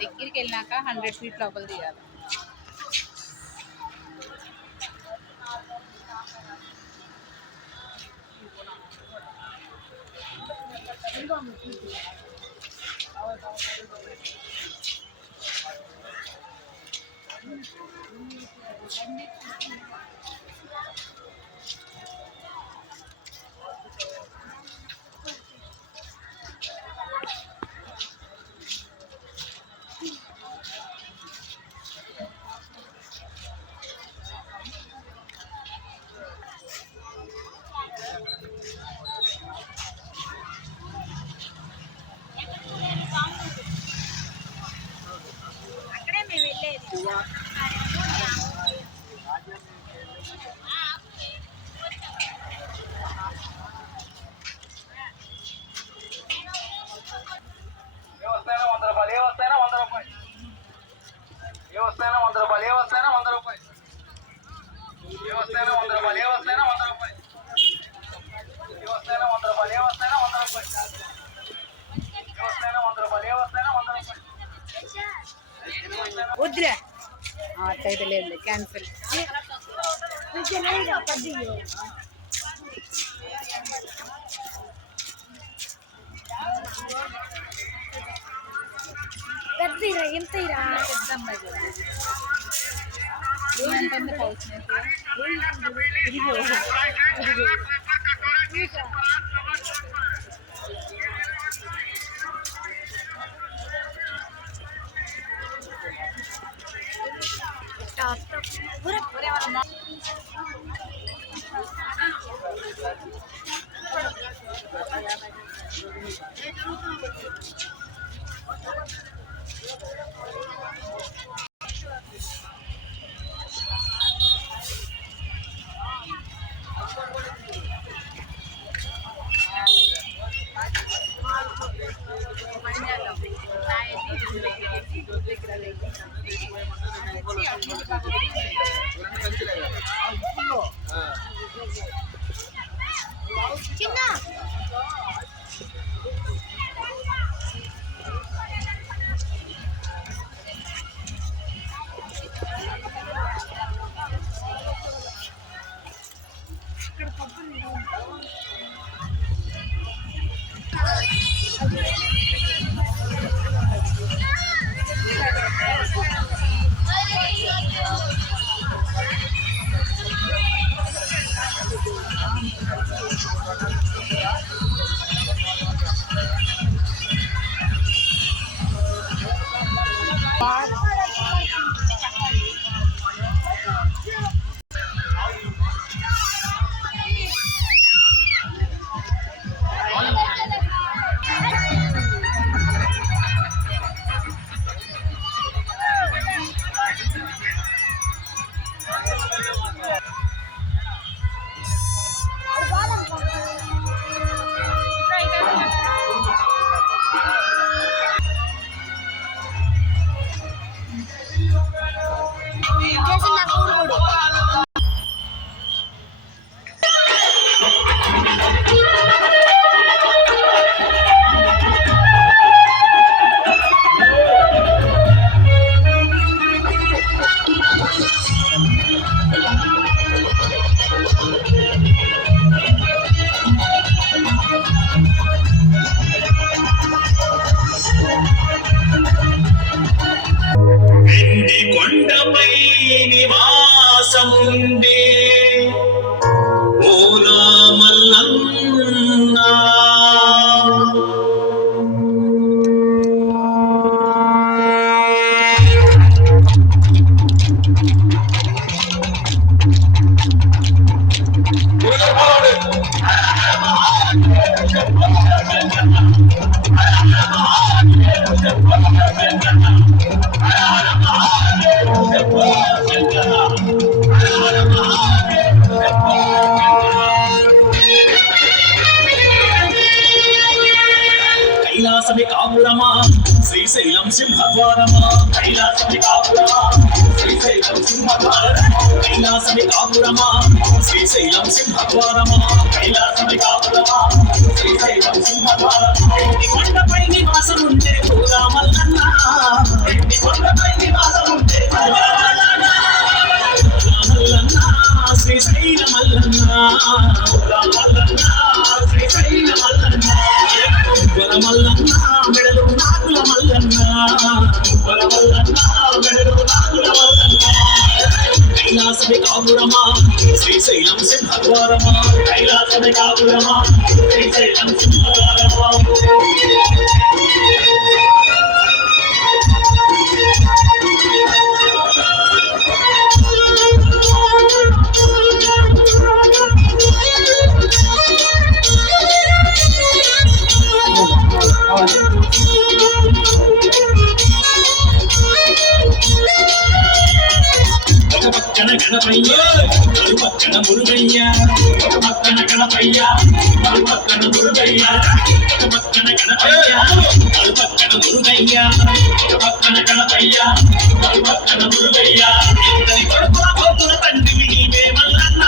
దగ్గరికి వెళ్ళాక 100 ఫీట్ లోపల తీయాలి. వద్దులే అట్లయితే లేదు, క్యాన్సిల్. పెద్దరా ఎంత చిన్న కొండపై నివాసముండే ఓలా మల్లన్నా సింహద్వారమా కైలాసమి కాపురమా శ్రీశైలం సింహద్వారమా కైలాసమి కాపురమా శ్రీశైలం సింహద్వారమా కైలాసమి కాపురమా శ్రీశైలం సింహద్వారమా ఇంటి కొండపై నివాసం ఉంటే పూరా మల్లన్న ఇంటి కొండపై నివాసం ఉంటే పూరా మల్లన్న శ్రీశైల మల్లన్న పూరా మల్లన్న శ్రీశైల మల్లన్న మల్లన్న మెడలు నాగుల మల్లన్న మల్లన్న మెడలు నాగుల మల్లన్న కైలాసమి కాపురమా శ్రీశైలం సింహద్వారమా కైలాసమి కాపురమా శ్రీశైలం సింహద్వారమా పక్కన గణపయ్య పక్కన మురుగయ్య పక్కన గణపయ్య పక్కన మురుగయ్య పక్కన గణపయ్య పక్కన మురుగయ్య పక్కన గణపయ్య పక్కన మురుగయ్య ఇద్దరి కొడుకుల పొత్తుల తండ్రి నీవే మల్లన్న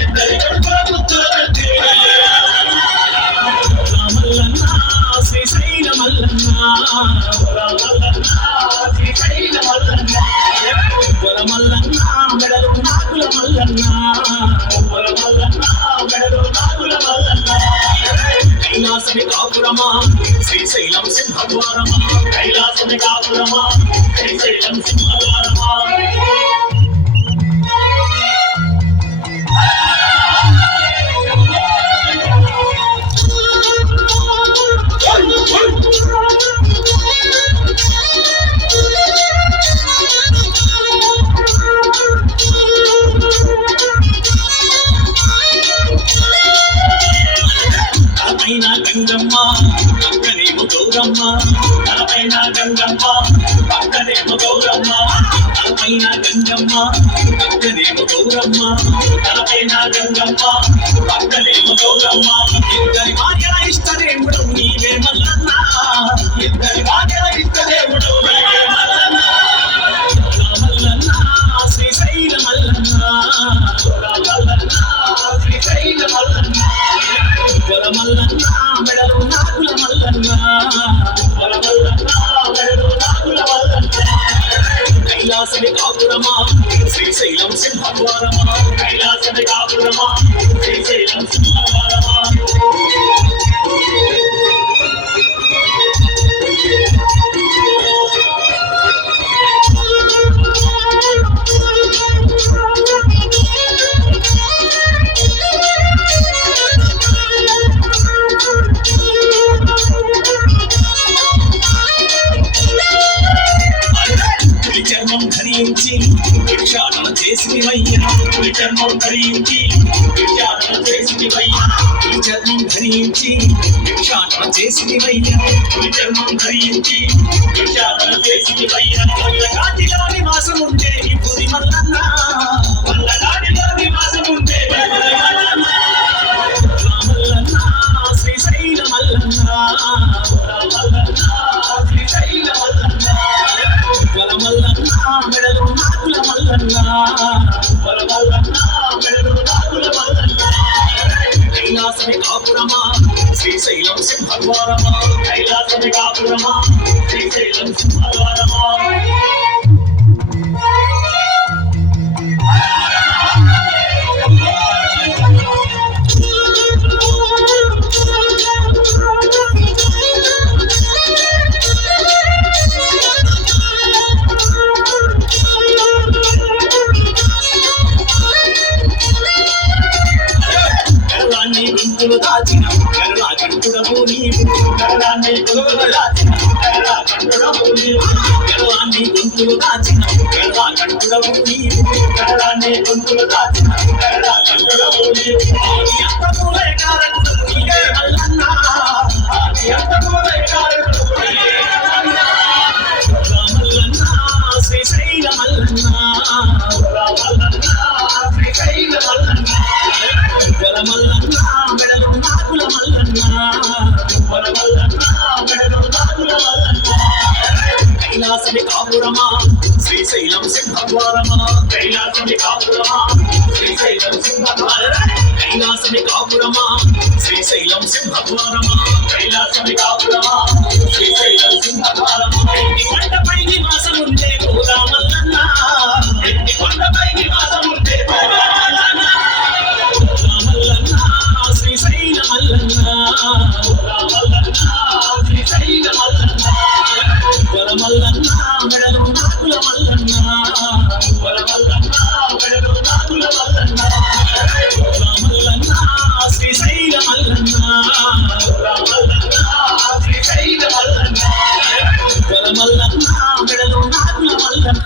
ఇద్దరి కొడుకుల పొత్తుల తండ్రి మల్లన్న శ్రీశైల మల్లన్న మల్లన్న శ్రీశైల మల్లన్న మల్లన్న మెడలు నాగుల మల్లన్న మల్లన్న మెడలు నాగుల మల్లన్న కైలాసమి కాపురమా శ్రీశైలం సింహద్వారమా కైలాసమి కాపురమా శ్రీశైలం సింహద్వారమా గంగమ్మ పక్కనేమో గౌరమ్మ తలపైన గంగమ్మ పక్కనేమో గౌరమ్మ తలపైన గంగమ్మ పక్కనేమో గౌరమ్మ తలపైన గంగమ్మ పక్కనేమో గౌరమ్మ ఇద్దరి భార్యల ఇష్టదేవుడు నీవే మల్లన్న ఇద్దరి భార్యల ఇష్టదేవుడు నీవే మల్లన్న మల్లన్న శ్రీశైల మల్లన్న మల్లన్న శ్రీశైల మల్లన్న మల్లన్న మెడలు నాగుల మల్లన్న మల్లన్న మెడలు నాగుల మల్లన్న కైలాసమి కాపురమా శ్రీశైలం సింహద్వారమా కైలాసమి కాపురమా శ్రీశైలం సింహద్వారమా ధరించి భిక్షాటన చేసివయ్యా చర్మం ధరించి భిక్షాటన చేసివయ్యా చర్మం ధరించి భిక్షాటన చేసివయ్యా చర్మం ధరించి భిక్షాటన చేసివయ్యా వల్లగాడిలో నివాసం ఉండే పురి మల్లన్న వల్లగాడిలో నివాసం ఉండే మల్లన్న శ్రీశైల మల్లన్న మల్లన్న శ్రీశైల మల్లన్న మల్లన్న మెడలు నాగుల మల్లన్న మల్లన్న మెడలు నాగుల మల్లన్న కైలాసమి కాపురమా శ్రీశైలం సింహద్వారమా కైలాసమి కాపురమా శ్రీశైలం సింహద్వారమా గొంతులు దాచిన కరుణా కంటుడము నీవు కరుణాన్ని గొంతులు దాచిన కరుణా కంటుడము నీవు కరుణాన్ని గొంతులు దాచిన కరుణా కంటుడము నీవు కరుణాన్ని గొంతులు దాచిన కరుణా కంటుడము నీవు ఆది అంతములే కారణము నీవే మల్లన్న ఆది అంతములే కారణము నీవే మల్లన్న మల్లన్న శ్రీశైల మల్లన్న మల్లన్న శ్రీశైల మల్లన్న మల్లన్న మెడలు నాగుల మల్లన్న మల్లన్న మెడలు నాగుల మల్లన్న కాపురమా శ్రీశైలం సింహద్వారమా కైలాసమి కాపురమా శ్రీశైలం సింహద్వారమా కైలాసమి కాపురమా శ్రీశైలం సింహద్వారమా కైలాసమి కాపురమా శ్రీశైలం సింహద్వారమా ఎన్ని కొండపై నివాసముండే గోరామల్లన్న ఎన్ని కొండపై నివాసముండే గోరామల్లన్న శ్రీశైల మల్లన్న శ్రీశైల మల్లన్న వరమల్లన్న మెడలు నాకుల మల్లన్న వరమల్లన్న మెడలు నాకుల మల్లన్న రామల్లన్న శ్రీశైల మల్లన్న రామల్లన్న శ్రీశైల మల్లన్న వరమల్లన్న మెడలు నాకుల మల్లన్న